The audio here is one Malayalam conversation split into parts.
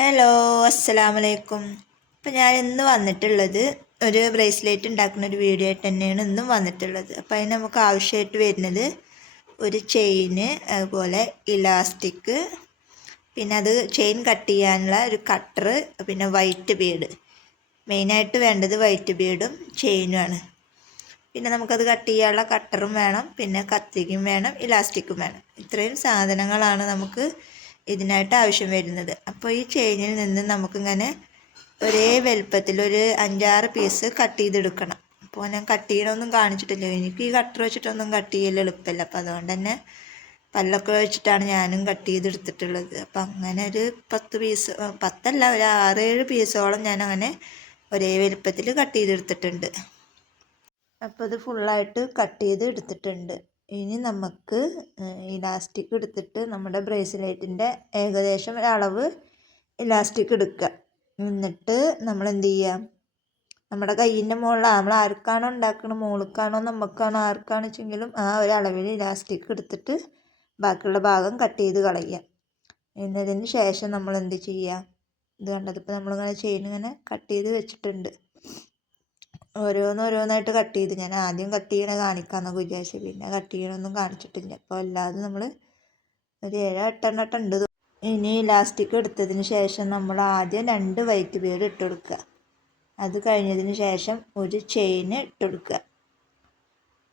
ഹലോ, അസ്സലാമലൈക്കും. അപ്പം ഞാൻ ഇന്ന് വന്നിട്ടുള്ളത് ഒരു ബ്രേസ്ലെറ്റ് ഉണ്ടാക്കുന്ന ഒരു വീഡിയോ ആയിട്ട് തന്നെയാണ് ഇന്നും വന്നിട്ടുള്ളത്. അപ്പം അതിന് നമുക്ക് ആവശ്യമായിട്ട് വരുന്നത് ഒരു ചെയിന്, അതുപോലെ ഇലാസ്റ്റിക്, പിന്നെ അത് ചെയിൻ കട്ട് ചെയ്യാനുള്ള ഒരു കട്ടർ, പിന്നെ വൈറ്റ് ബീഡ്. മെയിനായിട്ട് വേണ്ടത് വൈറ്റ് ബീഡും ചെയിനുമാണ്. പിന്നെ നമുക്കത് കട്ട് ചെയ്യാനുള്ള കട്ടറും വേണം, പിന്നെ കത്തിക്കും വേണം, ഇലാസ്റ്റിക്കും വേണം. ഇത്രയും സാധനങ്ങളാണ് നമുക്ക് ഇതിനായിട്ട് ആവശ്യം വരുന്നത്. അപ്പോൾ ഈ ചെയിനിൽ നിന്ന് നമുക്കിങ്ങനെ ഒരേ വലുപ്പത്തിൽ ഒരു 5-6 പീസ് കട്ട് ചെയ്തെടുക്കണം. അപ്പോൾ ഞാൻ കട്ട് ചെയ്യണമൊന്നും കാണിച്ചിട്ടില്ല, എനിക്ക് ഈ കട്ടർ വെച്ചിട്ടൊന്നും കട്ട് ചെയ്യൽ എളുപ്പമില്ല. അപ്പോൾ അതുകൊണ്ട് തന്നെ പല്ലൊക്കെ വെച്ചിട്ടാണ് ഞാനും കട്ട് ചെയ്തെടുത്തിട്ടുള്ളത്. അപ്പം അങ്ങനെ ഒരു 10 പീസ്, 10 ഒരു 6-7 പീസോളം ഞാൻ അങ്ങനെ ഒരേ വലുപ്പത്തിൽ കട്ട് ചെയ്തെടുത്തിട്ടുണ്ട്. അപ്പോൾ ഇത് ഫുള്ളായിട്ട് കട്ട് ചെയ്ത് എടുത്തിട്ടുണ്ട്. ഇനി നമുക്ക് ഇലാസ്റ്റിക് എടുത്തിട്ട് നമ്മുടെ ബ്രേസ്ലെറ്റിൻ്റെ ഏകദേശം ഒരളവ് ഇലാസ്റ്റിക് എടുക്കുക. എന്നിട്ട് നമ്മൾ എന്ത് ചെയ്യുക, നമ്മുടെ കയ്യിൻ്റെ മുകളിൽ നമ്മൾ ആർക്കാണോ ഉണ്ടാക്കുന്നത്, മുകൾക്കാണോ നമുക്കാണോ ആർക്കാണ് വെച്ചെങ്കിലും ആ ഒരളവിൽ ഇലാസ്റ്റിക് എടുത്തിട്ട് ബാക്കിയുള്ള ഭാഗം കട്ട് ചെയ്ത് കളയുക. എന്നതിന് ശേഷം നമ്മൾ എന്ത് ചെയ്യുക, ഇത് കണ്ടതിപ്പോൾ നമ്മളിങ്ങനെ ചെയിൻ ഇങ്ങനെ കട്ട് ചെയ്ത് വെച്ചിട്ടുണ്ട്. ഓരോന്നായിട്ട് കട്ട് ചെയ്ത്, ഞാൻ ആദ്യം കട്ട് ചെയ്യണ കാണിക്കാമെന്നൊക്കെ വിചാരിച്ചു, പിന്നെ കട്ട് ചെയ്യണമൊന്നും കാണിച്ചിട്ടില്ല. അപ്പോൾ അല്ലാതെ നമ്മൾ ഒരു 7-8 എണ്ണം ഉണ്ട്. ഇനി ഇലാസ്റ്റിക് എടുത്തതിന് ശേഷം നമ്മൾ ആദ്യം 2 വൈറ്റ് ബീഡ് ഇട്ട് കൊടുക്കുക. അത് കഴിഞ്ഞതിന് ശേഷം ഒരു ചെയിന് ഇട്ട് കൊടുക്കുക.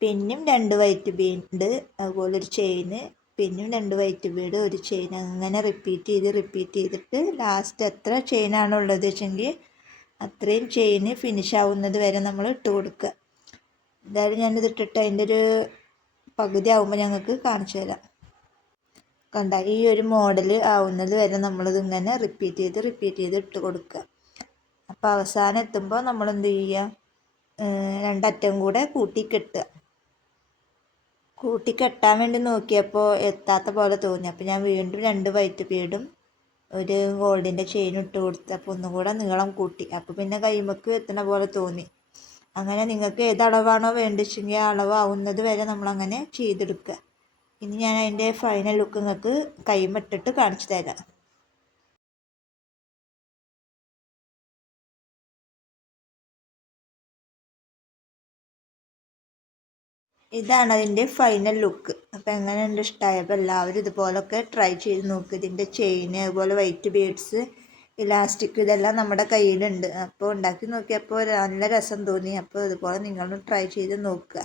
പിന്നെയും 2 വൈറ്റ് ബീഡ്, അതുപോലെ ഒരു ചെയിന്, പിന്നെയും 2 വൈറ്റ് ബീഡ്, ഒരു ചെയിൻ, അങ്ങനെ റിപ്പീറ്റ് ചെയ്തിട്ട് ലാസ്റ്റ് എത്ര ചെയിനാണോ ഉള്ളത് വെച്ചെങ്കിൽ അത്രയും ചെയിന് ഫിനിഷ് ആവുന്നത് വരെ നമ്മൾ ഇട്ട് കൊടുക്കുക. എന്തായാലും ഞാനിത് ഇട്ടിട്ട് അതിൻ്റെ ഒരു പകുതി ആവുമ്പോൾ ഞങ്ങൾക്ക് കാണിച്ചു തരാം. കണ്ട, ഈ ഒരു മോഡൽ ആവുന്നത് വരെ നമ്മളിതിങ്ങനെ റിപ്പീറ്റ് ചെയ്ത് ഇട്ട് കൊടുക്കുക. അപ്പോൾ അവസാനം എത്തുമ്പോൾ നമ്മൾ എന്ത് ചെയ്യുക, 2 അറ്റം കൂടെ കൂട്ടി കെട്ടാൻ വേണ്ടി നോക്കിയപ്പോൾ എത്താത്ത പോലെ തോന്നി. അപ്പോൾ ഞാൻ വീണ്ടും 2 വൈറ്റ് ബീഡും ഒരു ഗോൾഡിൻ്റെ ചെയിൻ ഇട്ട് കൊടുത്ത്, അപ്പോൾ ഒന്നും കൂടെ നീളം കൂട്ടി. അപ്പോൾ പിന്നെ കൈമക്ക് എത്തുന്ന പോലെ തോന്നി. അങ്ങനെ നിങ്ങൾക്ക് ഏത് അളവാണോ വേണ്ടിച്ചെങ്കിൽ ആ അളവാവുന്നത് വരെ നമ്മളങ്ങനെ ചെയ്തെടുക്കുക. ഇനി ഞാൻ അതിൻ്റെ ഫൈനൽ ലുക്ക് നിങ്ങൾക്ക് കൈമിട്ടിട്ട് കാണിച്ചു തരാം. ഇതാണ് അതിൻ്റെ ഫൈനൽ ലുക്ക്. അപ്പോൾ എങ്ങനെയുണ്ട്, ഇഷ്ടമായപ്പോൾ എല്ലാവരും ഇതുപോലൊക്കെ ട്രൈ ചെയ്ത് നോക്കുക. ഇതിൻ്റെ ചെയിന്, അതുപോലെ വൈറ്റ് ബീഡ്സ്, ഇലാസ്റ്റിക്, ഇതെല്ലാം നമ്മുടെ കയ്യിലുണ്ട്. അപ്പോൾ ഉണ്ടാക്കി നോക്കിയപ്പോൾ നല്ല രസം തോന്നി. അപ്പോൾ ഇതുപോലെ നിങ്ങളും ട്രൈ ചെയ്ത് നോക്കുക.